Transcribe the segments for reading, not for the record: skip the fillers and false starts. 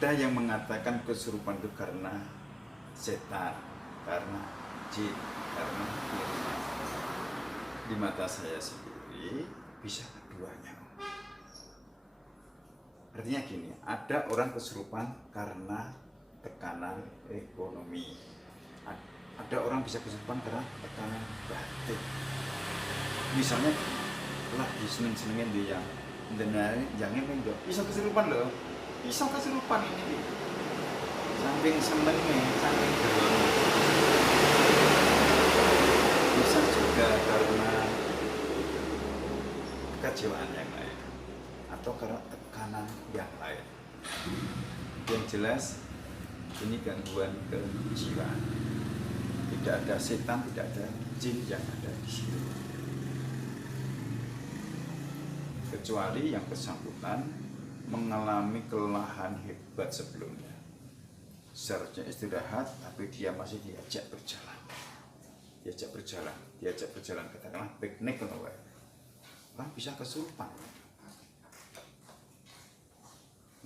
Ada yang mengatakan kesurupan itu karena setan, karena jin, karena firman. Di mata saya sendiri bisa keduanya. Artinya gini, ada orang kesurupan karena tekanan ekonomi. Ada orang bisa kesurupan karena tekanan batin. Misalnya lagi seneng-senengin dia yang ini bisa kesurupan loh. Bisa kesurupan ini. Saking senengnya, saking gerone. Bisa juga karena kekecewaan yang lain atau karena tekanan yang lain. Yang jelas ini gangguan kejiwaan. Tidak ada setan, tidak ada jin yang ada di sini. Kecuali yang bersangkutan mengalami kelelahan hebat sebelumnya. Seharusnya istirahat, tapi dia masih diajak berjalan. Diajak berjalan katakanlah piknik orang bisa kesurupan.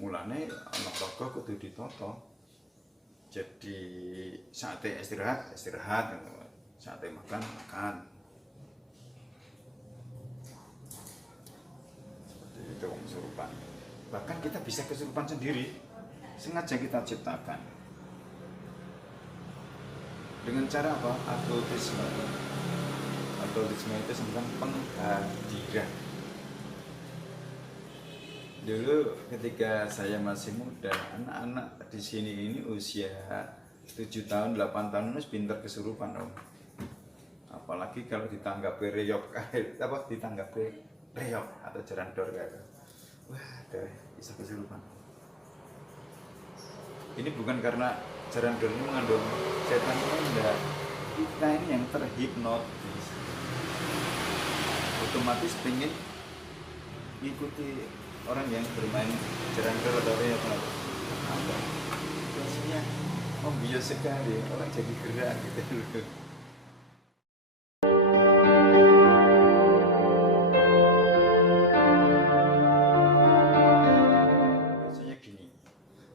Mulane anak rogo kudu ditoto. Jadi saatnya istirahat, saatnya makan. Seperti itu kesurupan. Bahkan kita bisa kesurupan sendiri, sengaja kita ciptakan. Dengan cara apa? Okultisme. Okultisme itu sebenarnya penghadiran. Dulu ketika saya masih muda, anak-anak di sini ini usia 7 tahun, 8 tahun harus pintar kesurupan om. Apalagi kalau ditanggapi reyok, ditanggapi reyok atau jerandor gitu. Wah, bisa kesurupan. Ini bukan karena jerandor ini mengandung setan, enggak. Kita ini yang terhipnotis. Otomatis pengen ikuti orang yang bermain jerandor atau reyok apa? Biasanya biasa sekali, orang jadi gerak gitu loh. Biasanya gini,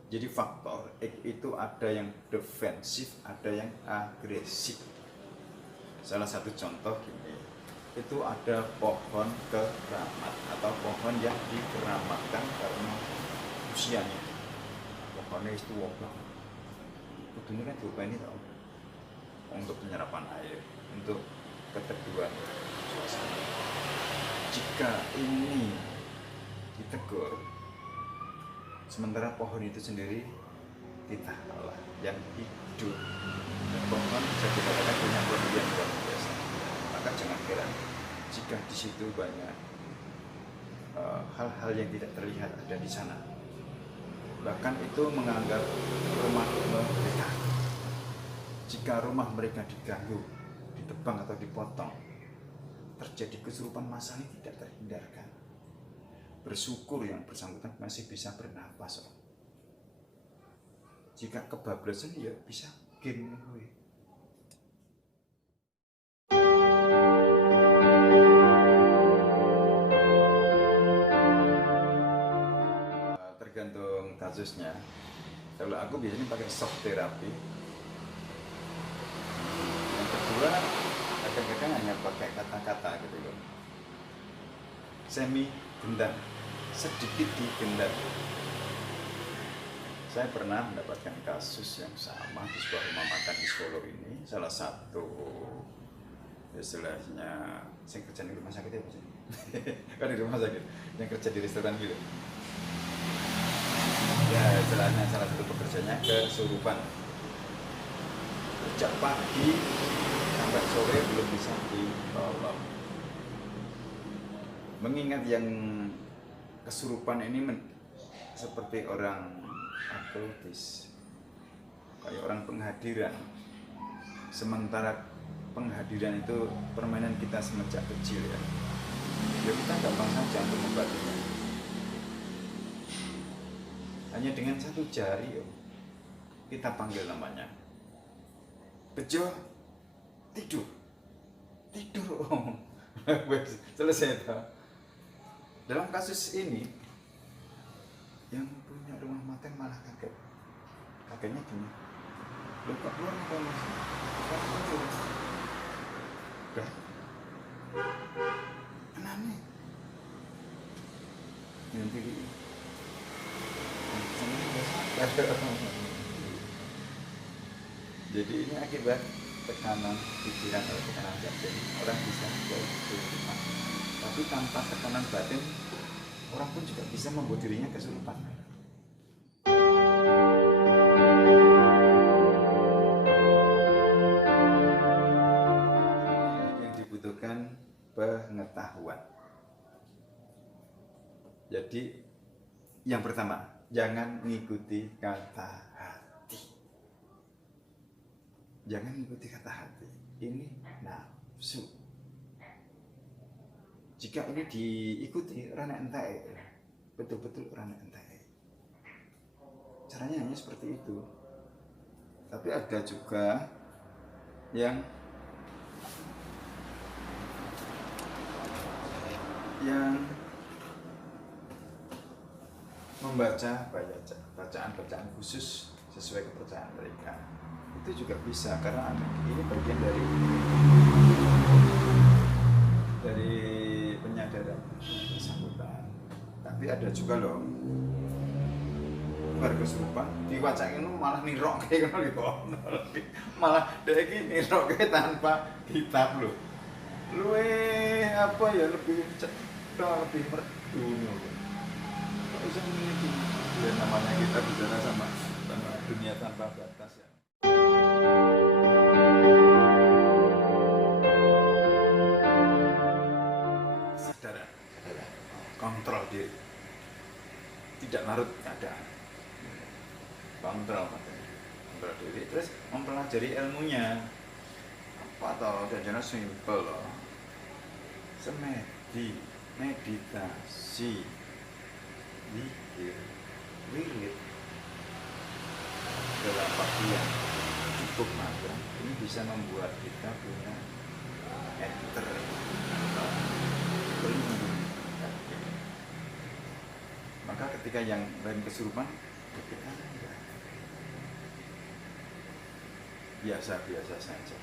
jadi faktor X itu ada yang defensif, ada yang agresif. Salah satu contoh gini, itu ada pohon keramat atau pohon yang dikeramatkan karena usianya. Pohonnya itu wabah. Kudunya kan diubah ini tau, untuk penyerapan air, untuk keteduhan suasana. Jika ini ditegur, sementara pohon itu sendiri kita Allah yang hidup, dan pohon bisa dikatakan punya kelebihan luar biasa. Maka jangan heran jika di situ banyak hal-hal yang tidak terlihat ada di sana. Bahkan itu menganggap rumah mereka. Jika rumah mereka diganggu, ditebang atau dipotong, terjadi kesurupan massal ini tidak terhindarkan. Bersyukur yang bersangkutan masih bisa bernapas. Jika kebablasan ya bisa game. Tergantung kasusnya. Kalau aku biasanya pakai shock therapy. Yang kedua, kadang-kadang hanya pakai kata-kata gitu loh. Semi gendam, sedikit digendam. Saya pernah mendapatkan kasus yang sama di sebuah rumah makan di Solo ini. Salah satu istilahnya saya kerja di rumah sakit ya Pak. Kan di rumah sakit, yang kerja di restoran gitu. Ya istilahnya salah satu pekerjanya kesurupan. Sejak pagi sampai sore belum bisa ditolong. Mengingat yang kesurupan ini seperti orang okultis, kayak orang penghadiran. Sementara penghadiran itu permainan kita semenjak kecil ya. Ya kita gampang saja untuk membantunya. Hanya dengan satu jari kita panggil namanya. Bejo, tidur. Selesai toh. Dalam kasus ini yang punya rumah makan malah kaget. Kagetnya gini, lo kok keluar apa mas? Udah aneh nanti jadi ini akibat tekanan pikiran atau tekanan batin orang bisa kesurupan, tapi tanpa tekanan batin orang pun juga bisa membuat dirinya kesurupan. Yang dibutuhkan pengetahuan. Jadi yang pertama, jangan mengikuti kata hati. Jangan mengikuti kata hati. Ini nafsu. Jika ini diikuti rana entai, betul-betul rana entai. Caranya hanya seperti itu. Tapi ada juga yang membaca bacaan khusus sesuai kepercayaan mereka. Itu juga bisa karena ini bagian dari penyadaran bersangkutan. Tapi ada juga loh bar kesurupan diwacain malah nirok kayak malah dia gini nirok tanpa kitab loh. Lebih cetok, lebih merdu usah ini dan namanya kita bicara sama dunia tanpa batas ya. Sadar, kontrol diri, tidak larut keadaan, kontrol diri, terus mempelajari ilmunya apa tau dan simple loh, meditasi, zikir, wirid dalam waktu yang cukup magang ini bisa membuat kita punya enter pelindung. Maka ketika yang lain kesurupan, kita biasa saja.